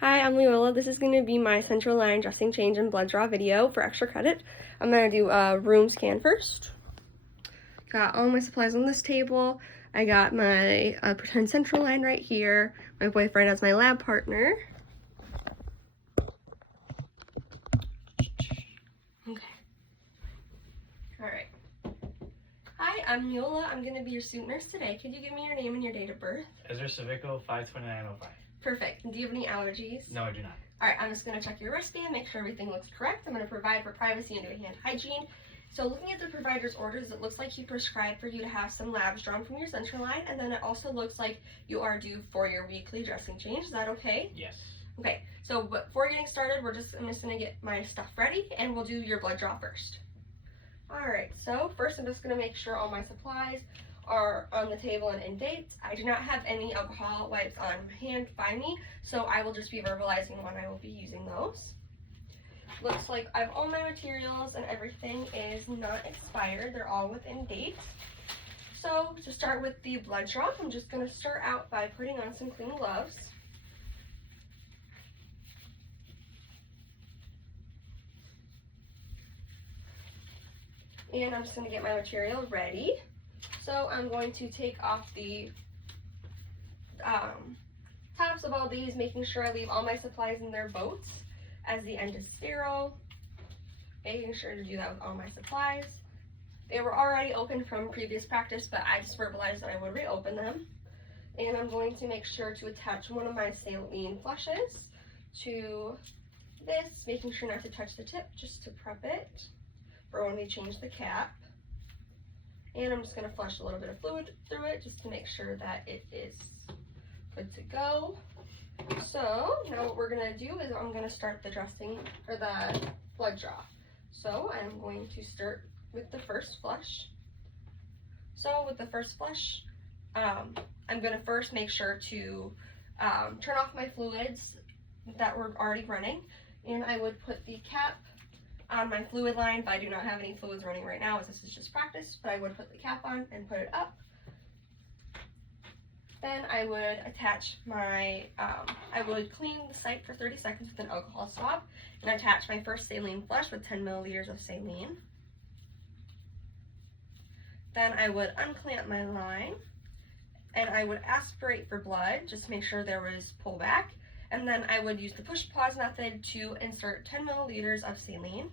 Hi, I'm Leola. This is going to be my central line dressing change and blood draw video for extra credit. I'm going to do a room scan first. Got all my supplies on this table. I got my pretend central line right here. My boyfriend as my lab partner. Okay. Alright. Hi, I'm Leola. I'm going to be your student nurse today. Could you give me your name and your date of birth? Ezra Savico, 52905. Perfect. Do you have any allergies? No, I do not. Alright, I'm just going to check your wristband, make sure everything looks correct. I'm going to provide for privacy and do a hand hygiene. So looking at the provider's orders, it looks like he prescribed for you to have some labs drawn from your central line, and then it also looks like you are due for your weekly dressing change. Is that okay? Yes. Okay, so before getting started, I'm just going to get my stuff ready, and we'll do your blood draw first. Alright, so first I'm just going to make sure all my supplies are on the table and in dates. I do not have any alcohol wipes on hand by me, so I will just be verbalizing when I will be using those. Looks like I have all my materials and everything is not expired. They're all within date. So to start with the blood draw, I'm just going to start out by putting on some clean gloves. And I'm just going to get my material ready. So I'm going to take off the tops of all these, making sure I leave all my supplies in their boats as the end is sterile. Making sure to do that with all my supplies. They were already open from previous practice, but I just verbalized that I would reopen them. And I'm going to make sure to attach one of my saline flushes to this, making sure not to touch the tip, just to prep it for when we change the cap. And I'm just going to flush a little bit of fluid through it just to make sure that it is good to go. So now what we're going to do is I'm going to start the dressing or the blood draw. So I'm going to start with the first flush. So with the first flush, I'm going to first make sure to turn off my fluids that were already running, and I would put the cap on my fluid line, but I do not have any fluids running right now as this is just practice, but I would put the cap on and put it up. Then I would attach my, I would clean the site for 30 seconds with an alcohol swab and attach my first saline flush with 10 milliliters of saline. Then I would unclamp my line and I would aspirate for blood just to make sure there was pullback. And then I would use the push-pause method to insert 10 milliliters of saline.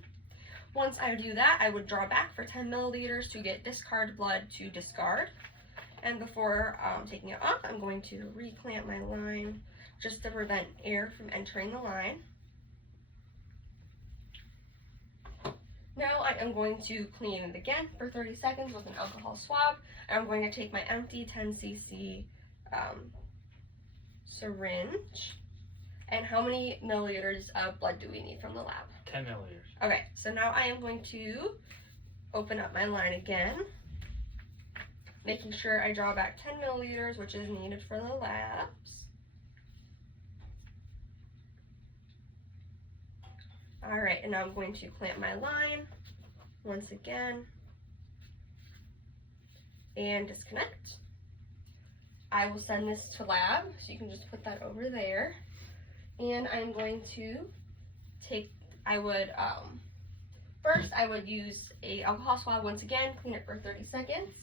Once I do that, I would draw back for 10 milliliters to get discard blood to discard. And before taking it off, I'm going to reclamp my line just to prevent air from entering the line. Now I am going to clean it again for 30 seconds with an alcohol swab. And I'm going to take my empty 10 cc syringe. And how many milliliters of blood do we need from the lab? 10 milliliters. Okay, so now I am going to open up my line again, making sure I draw back 10 milliliters, which is needed for the labs. All right, and now I'm going to clamp my line once again and disconnect. I will send this to lab, so you can just put that over there. And I'm going to take, first I would use a alcohol swab once again, clean it for 30 seconds.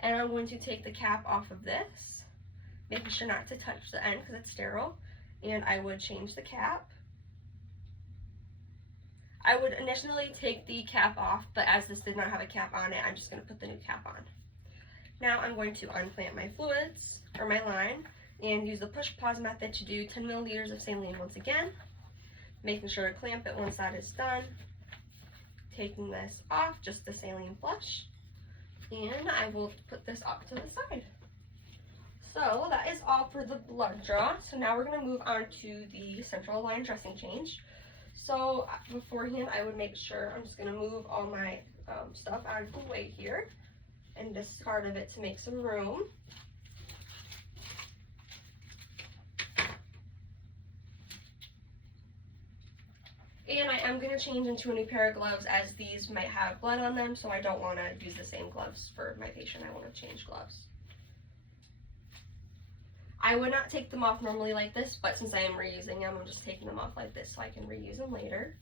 And I'm going to take the cap off of this, making sure not to touch the end because it's sterile. And I would change the cap. I would initially take the cap off, but as this did not have a cap on it, I'm just going to put the new cap on. Now I'm going to unclamp my fluids, or my line, and use the push-pause method to do 10 milliliters of saline once again, making sure to clamp it once that is done. Taking this off, just the saline flush, and I will put this off to the side. So that is all for the blood draw. So now we're going to move on to the central line dressing change. So beforehand, I would make sure, I'm just going to move all my stuff out of the way here and discard of it to make some room. And I am going to change into a new pair of gloves as these might have blood on them, so I don't want to use the same gloves for my patient. I want to change gloves. I I would not take them off normally like this, but since I am reusing them, I'm just taking them off like this so I can reuse them later.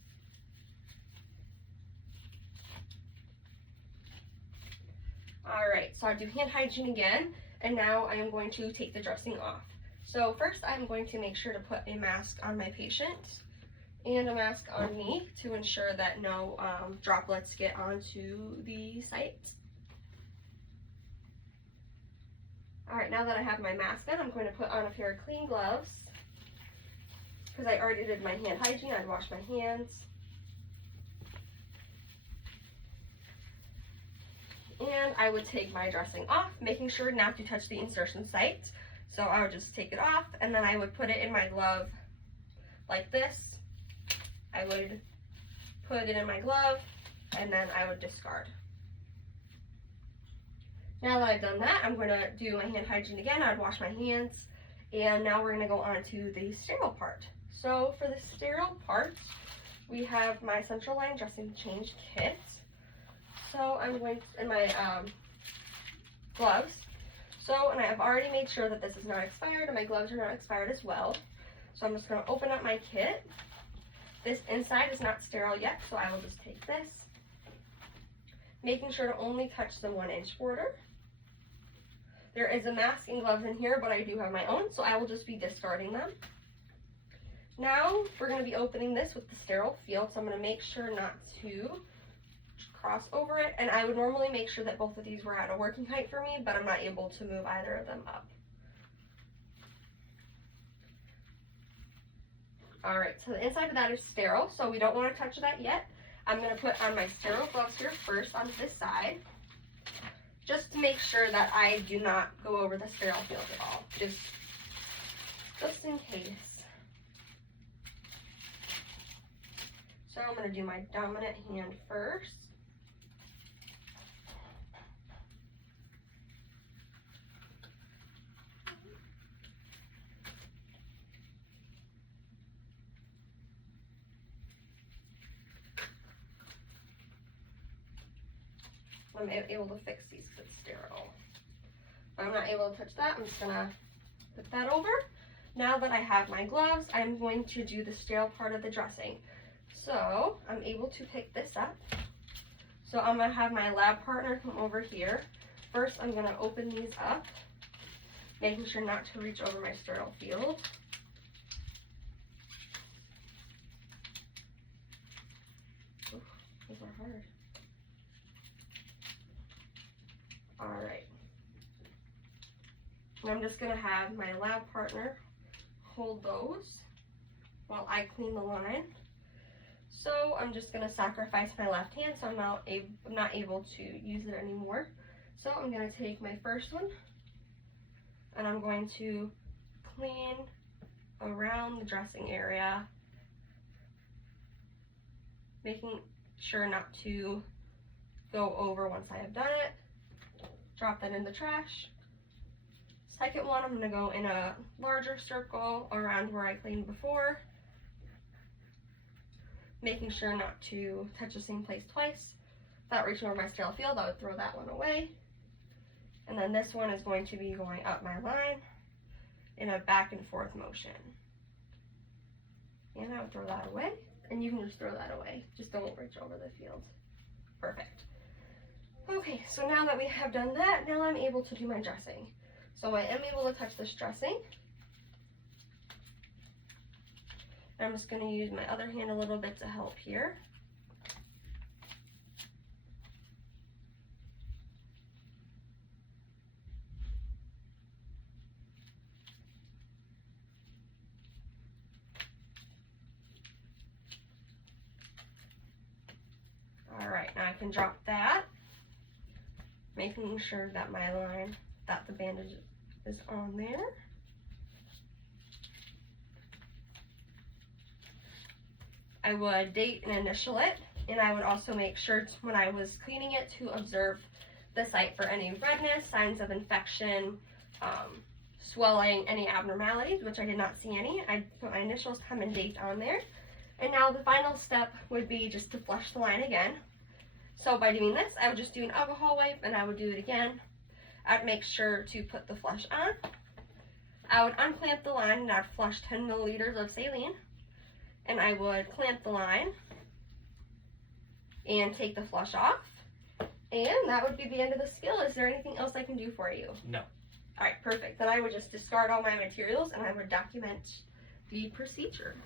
Alright, so I do hand hygiene again, and now I am going to take the dressing off. So first I'm going to make sure to put a mask on my patient and a mask on me to ensure that no droplets get onto the site. Alright, now that I have my mask on, I'm going to put on a pair of clean gloves because I already did my hand hygiene. I'd wash my hands. And I would take my dressing off, making sure not to touch the insertion site. So I would just take it off, and then I would put it in my glove like this. I would put it in my glove, and then I would discard. Now that I've done that, I'm going to do my hand hygiene again. I'd wash my hands, and now we're going to go on to the sterile part. So for the sterile part, we have my central line dressing change kit. So I'm going to, in my gloves. So, and I've already made sure that this is not expired, and my gloves are not expired as well. So I'm just going to open up my kit. This inside is not sterile yet, so I will just take this, making sure to only touch the 1-inch border. There is a mask and gloves in here, but I do have my own, so I will just be discarding them. Now we're going to be opening this with the sterile field, so I'm going to make sure not to cross over it, and I would normally make sure that both of these were at a working height for me, but I'm not able to move either of them up. Alright, so the inside of that is sterile, so we don't want to touch that yet. I'm going to put on my sterile gloves here first on this side, just to make sure that I do not go over the sterile field at all, just in case. So I'm going to do my dominant hand first. I'm able to fix these because it's sterile. If I'm not able to touch that, I'm just going to put that over. Now that I have my gloves, I'm going to do the sterile part of the dressing. So I'm able to pick this up. So I'm going to have my lab partner come over here. First, I'm going to open these up, making sure not to reach over my sterile field. Ooh, those are hard. Alright. I'm just going to have my lab partner hold those while I clean the line. So I'm just going to sacrifice my left hand, so I'm not able to use it anymore. So I'm going to take my first one, and I'm going to clean around the dressing area, making sure not to go over once I have done it. Drop that in the trash. Second one, I'm going to go in a larger circle around where I cleaned before, making sure not to touch the same place twice. Without reaching over my sterile field, I would throw that one away. And then this one is going to be going up my line in a back and forth motion. And I would throw that away, and you can just throw that away. Just don't reach over the field. Perfect. Okay, so now that we have done that, now I'm able to do my dressing. So I am able to touch this dressing. And I'm just going to use my other hand a little bit to help here. Alright, now I can drop that, making sure that my line, that the bandage is on there. I would date and initial it, and I would also make sure when I was cleaning it to observe the site for any redness, signs of infection, swelling, any abnormalities, which I did not see any. I put my initials, time, and date on there. And now the final step would be just to flush the line again. So by doing this, I would just do an alcohol wipe, and I would do it again. I'd make sure to put the flush on. I would unclamp the line and I'd flush 10 milliliters of saline. And I would clamp the line and take the flush off. And that would be the end of the skill. Is there anything else I can do for you? No. Alright, perfect. Then I would just discard all my materials and I would document the procedure.